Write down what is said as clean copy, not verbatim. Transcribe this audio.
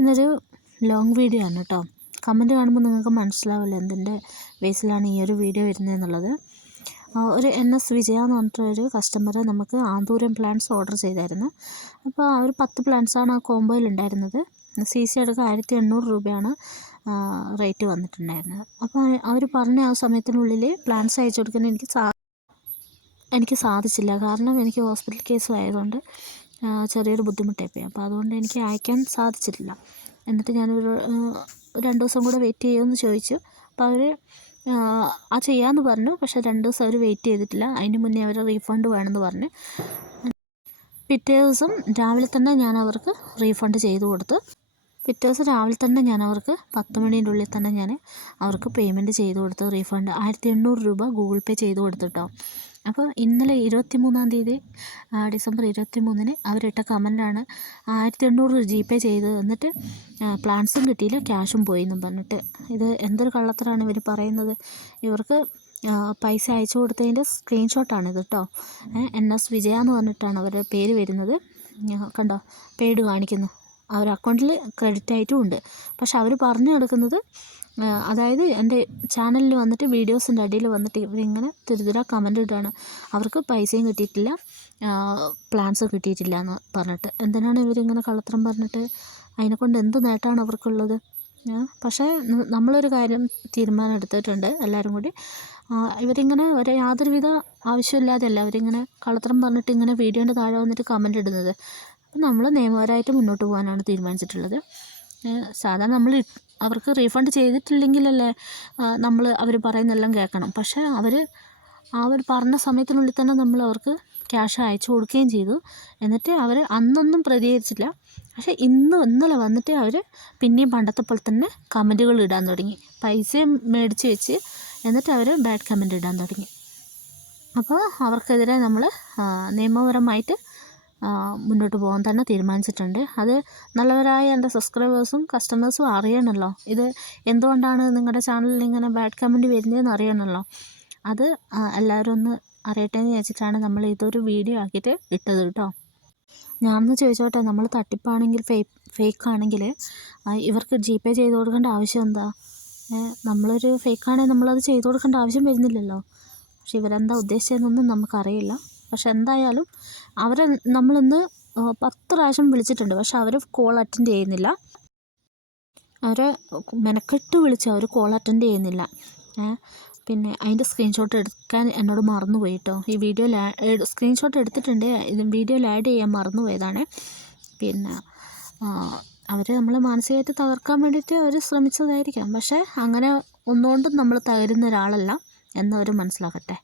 ഇന്നൊരു long video ആണ് കേട്ടോ. കമൻറ്റ് കാണുമ്പോൾ നിങ്ങൾക്ക് മനസ്സിലാവില്ല എന്തിൻ്റെ ബേസിലാണ് ഈ ഒരു വീഡിയോ വരുന്നതെന്നുള്ളത്. ഒരു NS വിജയ എന്ന് പറഞ്ഞിട്ടൊരു കസ്റ്റമർ നമുക്ക് ആന്തൂരം പ്ലാന്റ്സ് ഓർഡർ ചെയ്തായിരുന്നു. അപ്പോൾ ആ ഒരു 10 പ്ലാന്റ്സാണ് ആ കോംബോയിൽ ഉണ്ടായിരുന്നത്. CC അടക്കം 1800 രൂപയാണ് റേറ്റ് വന്നിട്ടുണ്ടായിരുന്നത്. അപ്പോൾ അവർ പറഞ്ഞ ആ സമയത്തിനുള്ളിൽ പ്ലാന്റ്സ് അയച്ചു കൊടുക്കാൻ എനിക്ക് സാധിച്ചില്ല. കാരണം എനിക്ക് ഹോസ്പിറ്റൽ കേസും ആയതുകൊണ്ട് ചെറിയൊരു ബുദ്ധിമുട്ടായിപ്പോയി. അപ്പോൾ അതുകൊണ്ട് എനിക്ക് അയക്കാൻ സാധിച്ചിട്ടില്ല. എന്നിട്ട് ഞാനൊരു 2 ദിവസം കൂടെ വെയിറ്റ് ചെയ്യുമെന്ന് ചോദിച്ചു. അപ്പോൾ അവർ ചെയ്യാമെന്ന് പറഞ്ഞു. പക്ഷേ 2 ദിവസം അവർ വെയിറ്റ് ചെയ്തിട്ടില്ല. അതിന് മുന്നേ അവർ റീഫണ്ട് വേണമെന്ന് പറഞ്ഞ് പിറ്റേ ദിവസം രാവിലെ തന്നെ ഞാൻ അവർക്ക് റീഫണ്ട് ചെയ്ത് കൊടുത്തു. പിറ്റേ ദിവസം രാവിലെ തന്നെ ഞാൻ അവർക്ക് 10 മണീൻ്റെ ഉള്ളിൽ തന്നെ ഞാൻ അവർക്ക് പേയ്മെൻറ്റ് ചെയ്ത് കൊടുത്തു. റീഫണ്ട് 1800 രൂപ ഗൂഗിൾ പേ ചെയ്ത് കൊടുത്തിട്ടോ. അപ്പോൾ ഇന്നലെ 23-ാം തീയതി ഡിസംബർ 23-ന് അവരിട്ട കമൻറ്റാണ് 1800 GPay ചെയ്ത് എന്നിട്ട് പ്ലാൻസും കിട്ടിയില്ല, ക്യാഷും പോയി എന്നും പറഞ്ഞിട്ട്. ഇത് എന്തൊരു കള്ളത്തരാണ് ഇവർ പറയുന്നത്. ഇവർക്ക് പൈസ അയച്ചു കൊടുത്തതിൻ്റെ സ്ക്രീൻഷോട്ടാണിത് കേട്ടോ. NS വിജയ എന്ന് പറഞ്ഞിട്ടാണ് അവരുടെ പേര് വരുന്നത്. കണ്ടോ, പെയ്ഡ് കാണിക്കുന്നു. അവർ അക്കൗണ്ടിൽ ക്രെഡിറ്റ് ആയിട്ടും ഉണ്ട്. പക്ഷെ അവർ പറഞ്ഞു കൊടുക്കുന്നത്, അതായത് എൻ്റെ ചാനലിൽ വന്നിട്ട് വീഡിയോസിൻ്റെ അടിയിൽ വന്നിട്ട് ഇവരിങ്ങനെ തിരുതിര കമൻ്റ് ഇടുകയാണ്. അവർക്ക് പൈസയും കിട്ടിയിട്ടില്ല, പ്ലാൻസ് കിട്ടിയിട്ടില്ല എന്ന് പറഞ്ഞിട്ട്. എന്തിനാണ് ഇവരിങ്ങനെ കള്ളത്തരം പറഞ്ഞിട്ട്? അതിനെക്കൊണ്ട് എന്ത് നേട്ടമാണ് അവർക്കുള്ളത്? പക്ഷേ നമ്മളൊരു കാര്യം തീരുമാനം എടുത്തിട്ടുണ്ട് എല്ലാവരും കൂടി. ഇവരിങ്ങനെ യാതൊരുവിധ ആവശ്യമില്ലാതെയല്ല അവരിങ്ങനെ കള്ളത്തരം പറഞ്ഞിട്ട് ഇങ്ങനെ വീഡിയോൻ്റെ താഴെ വന്നിട്ട് കമൻ്റ് ഇടുന്നത്. അപ്പം നമ്മൾ നിയമപരമായിട്ട് മുന്നോട്ട് പോകാനാണ് തീരുമാനിച്ചിട്ടുള്ളത്. സാധാരണ നമ്മൾ അവർക്ക് റീഫണ്ട് ചെയ്തിട്ടില്ലെങ്കിലല്ലേ അവർ പറയുന്നതെല്ലാം കേൾക്കണം. പക്ഷേ അവർ പറഞ്ഞ സമയത്തിനുള്ളിൽ തന്നെ നമ്മൾ അവർക്ക് ക്യാഷ് അയച്ചു കൊടുക്കുകയും ചെയ്തു. എന്നിട്ട് അവർ അന്നൊന്നും പ്രതികരിച്ചില്ല. പക്ഷേ ഇന്നലെ വന്നിട്ട് അവർ പിന്നെയും പണ്ടത്തെ പോലെ തന്നെ കമൻറ്റുകൾ ഇടാൻ തുടങ്ങി. പൈസയും മേടിച്ച് വെച്ച് എന്നിട്ട് അവർ ബാഡ് കമൻറ്റ് ഇടാൻ തുടങ്ങി. അപ്പോൾ അവർക്കെതിരെ നമ്മൾ നിയമപരമായിട്ട് മുന്നോട്ട് പോകാൻ തന്നെ തീരുമാനിച്ചിട്ടുണ്ട്. അത് നല്ലവരായ എൻ്റെ സബ്സ്ക്രൈബേഴ്സും കസ്റ്റമേഴ്സും അറിയണമല്ലോ. ഇത് എന്തുകൊണ്ടാണ് നിങ്ങളുടെ ചാനലിൽ ഇങ്ങനെ ബാഡ് കമൻറ്റ് വരുന്നതെന്ന് അറിയണമല്ലോ. അത് എല്ലാവരും ഒന്ന് അറിയട്ടെ എന്ന് വിചാരിച്ചിട്ടാണ് നമ്മൾ ഇതൊരു വീഡിയോ ആക്കിയിട്ട് ഇട്ടത് കേട്ടോ. ഞാനൊന്ന് ചോദിച്ചോട്ടെ, നമ്മൾ തട്ടിപ്പാണെങ്കിൽ ഫേക്ക് ആണെങ്കിൽ ഇവർക്ക് GPay ചെയ്ത് കൊടുക്കേണ്ട ആവശ്യം എന്താ? നമ്മളൊരു ഫേക്കാണെങ്കിൽ നമ്മളത് ചെയ്ത് കൊടുക്കേണ്ട ആവശ്യം വരുന്നില്ലല്ലോ. പക്ഷെ ഇവരെന്താ ഉദ്ദേശിച്ചതെന്നൊന്നും നമുക്കറിയില്ല. പക്ഷെ എന്തായാലും അവരെ നമ്മളിന്ന് 10 പ്രാവശ്യം വിളിച്ചിട്ടുണ്ട്. പക്ഷെ അവർ കോൾ അറ്റൻഡ് ചെയ്യുന്നില്ല. അവരെ മെനക്കെട്ട് വിളിച്ച് അവർ കോൾ അറ്റൻഡ് ചെയ്യുന്നില്ല. പിന്നെ അതിൻ്റെ സ്ക്രീൻഷോട്ട് എടുക്കാൻ എന്നോട് മറന്നുപോയി കേട്ടോ. ഈ വീഡിയോ സ്ക്രീൻഷോട്ട് എടുത്തിട്ടുണ്ട്, ഇത് വീഡിയോയിൽ ആഡ് ചെയ്യാൻ മറന്നുപോയതാണ്. പിന്നെ അവർ നമ്മളെ മാനസികമായിട്ട് തകർക്കാൻ വേണ്ടിയിട്ട് അവർ ശ്രമിച്ചതായിരിക്കാം. പക്ഷേ അങ്ങനെ ഒന്നുകൊണ്ടും നമ്മൾ തകരുന്ന ഒരാളല്ല എന്നവർ മനസ്സിലാക്കട്ടെ.